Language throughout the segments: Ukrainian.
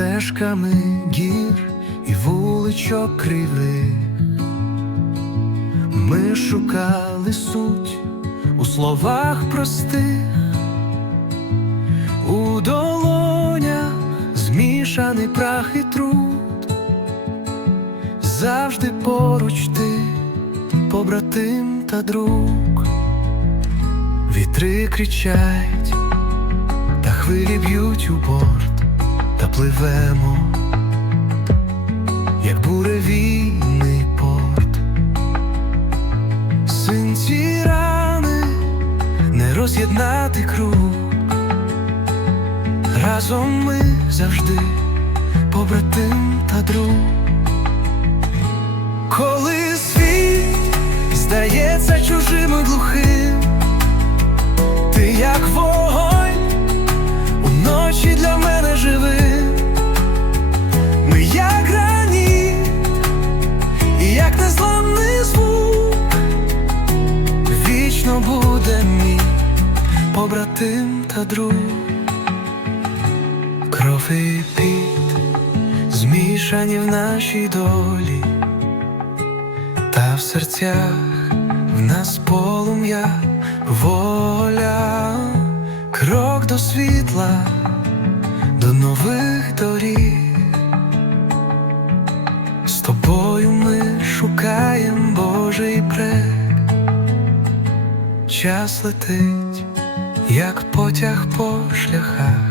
стежками гір і вуличок кривих. Ми шукали суть у словах простих, у долонях змішаний прах і труд, завжди поруч ти, побратим та друг, вітри кричать, та хвилі б'ють у борт, пливемо, як буревійний порт. Синці рани не роз'єднати круг. Разом ми завжди побратим та друг. Коли світ здається чужим і глухим, ти як вогонь Ми як граніт, і як незламний звук, вічно буде мій побратим та друг. Кров і піт змішані в нашій долі, та в серцях в нас полум'я воля, крок до світла, до нових доріг. Час летить, як потяг по шляхах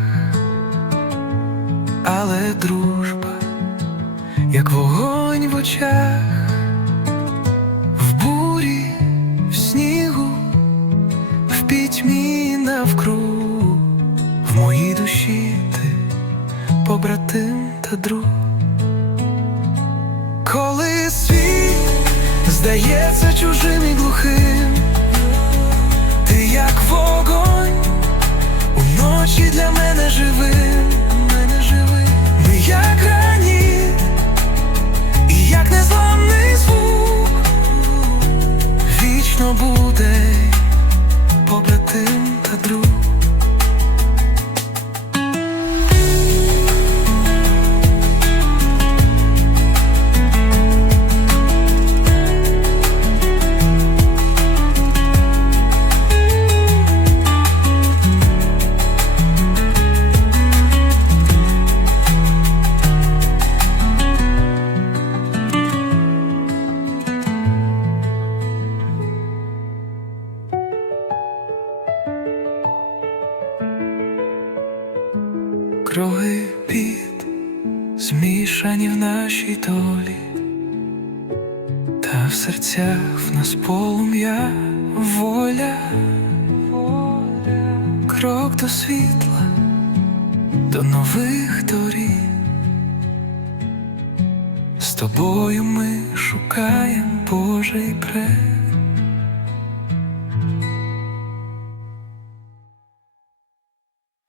але дружба, як вогонь в очах, в бурі, в снігу, в пітьмі навкруг, в моїй душі ти, побратим та друг. Коли світ здається чужим і глухим, вічно Кроги під змішані в нашій долі, та в серцях в нас полум'я воля, крок до світла, до нових доріг. З тобою ми шукаємо Божий брег.